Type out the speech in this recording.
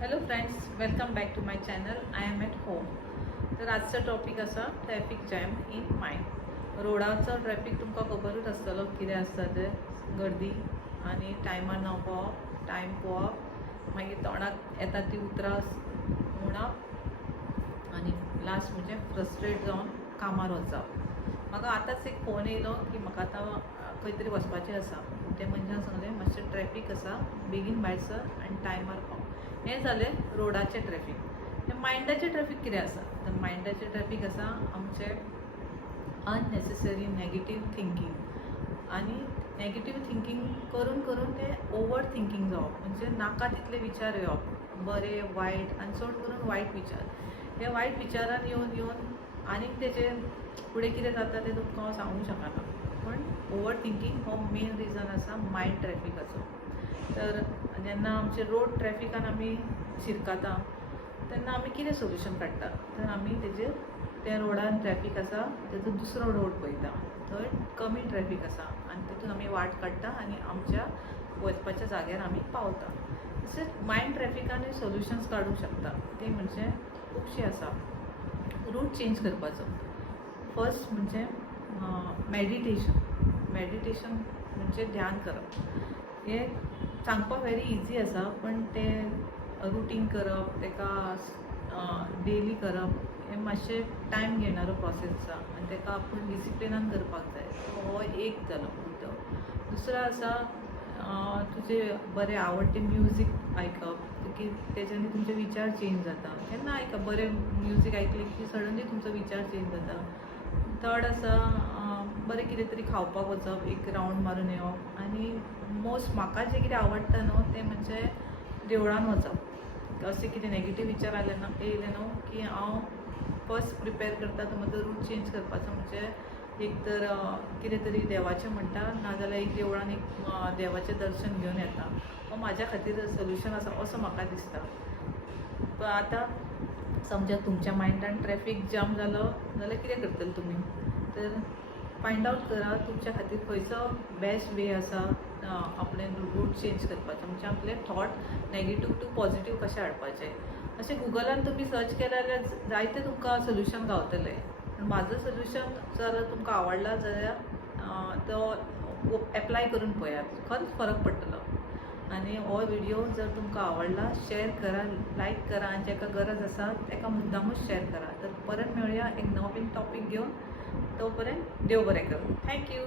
Hello friends, welcome back to my channel. I am at home. तर आजचा topic असा traffic jam in mind. रोडाचो traffic तुमकां खबरूच आसतलो कितें आसता तें. गर्दी आनी टायमार न पावप, टायम पोवप, मागीर तोंडाक येता ती उतरां म्हणप आनी लास्ट म्हणजे फ्रस्ट्रेट जावन कामार वचप. म्हाका आतांच एक फोन येयलो की म्हाका आतां खंय तरी वचपाचें आसा. ते मनशान सांगलें मातशें ट्रॅफिक आसा, बेगीन भायर सर आनी टायमार पाव. हें जालें रोडाचें ट्रॅफिक. हें मायंडाचें ट्रॅफिक कितें आसा तर मायंडाचें ट्रॅफिक आसा आमचें अननेसेसरी नेगेटीव थिंकींग. आनी नेगेटीव थिंकींग करून करून तें ओवर थिंकींग जावप, म्हणजे नाका तितले विचार येवप, बरें वायट आनी चड करून वायट विचार. हे वायट विचारान येवन येवन आनीक तेचे फुडें कितें जाता तें तुमकां हांव सांगूंक शकना. पण ओवर थिंकींग हो मेन रिजन आसा मायंड ट्रॅफिकाचो. तर जेन्ना आमचे रोड ट्रॅफिकान आमी शिरकाता तेन्ना आमी कितें सोल्युशन काडटा तर आमी तेजेर त्या रोडान ट्रॅफिक आसा तेजो दुसरो रोड पळयता, थंय कमी ट्रॅफिक आसा आनी तितून आमी वाट काडटा आनी आमच्या वचपाच्या जाग्यार आमी पावता. तशेंच मायंड ट्रॅफिकानूय सोल्युशन्स काडूंक शकता. ते म्हणजे खुबशे आसा. रूट चेंज करपाचो. फर्स्ट म्हणजे मेडिटेशन म्हणजे ध्यान करप. हे सांगपाक व्हेरी इजी आसा, पण तें रुटीन करप, तेका डेली करप हें मातशें टायम घेणारो प्रोसेस आसा आनी तेका आपूण डिसिप्लिनान करपाक जाय. हो एक जालो मुद्दो. दुसरो आसा तुजे बरें आवडटें म्युजीक आयकप, की तेच्यानी तुमचे विचार चेंज जाता. केन्ना आयकप बरें म्युजीक आयकलें की सडनली तुमचो विचार चेंज जाता. थर्ड आसा बरें कितें तरी खावपाक वचप, एक रावंड मारून येवप. आनी मोस्ट म्हाका जें कितें आवडटा न्हू तें म्हणजे देवळान वचप. अशें कितें नेगेटीव विचार येयले न्हू की हांव फर्स्ट प्रिपेर करता तो म्हजो रूट चेंज करपाचो. म्हणजे एक तर कितें तरी देवाचें म्हणटा, नाजाल्यार एक देवळान एक देवाचें दर्शन घेवन येता. हो म्हाज्या खातीर सोल्युशन आसा असो म्हाका दिसता. पण आतां समजा तुमच्या मायंडान ट्रॅफिक जाम जालो जाल्यार कितें करतले तुमी? तर फायंड आवट करा तुमच्या खातीर खंयचो बेस्ट वे आसा आपलें रूट चेंज करपाचो. म्हणजे आपले थॉट नेगेटीव टू पॉझिटीव कशें हाडपाचें. अशें गुगलान तुमी सर्च केलें जाल्यार जायते तुमकां सोल्युशन गावतले. पण म्हाजो सोल्युशन जर तुमकां आवडला जाल्यार तो एप्लाय करून पळयात, खरेंच फरक पडटलो. आनी हो व्हिडिओ जर तुमकां आवडला शेअर करा, लायक करा आनी जेका गरज आसा तेका मुद्दामूच शेअर करा. तर परत मेळुया एक नवीन टॉपीक घेवन. तो पर्यंत देव बरें करूं. थँक्यू.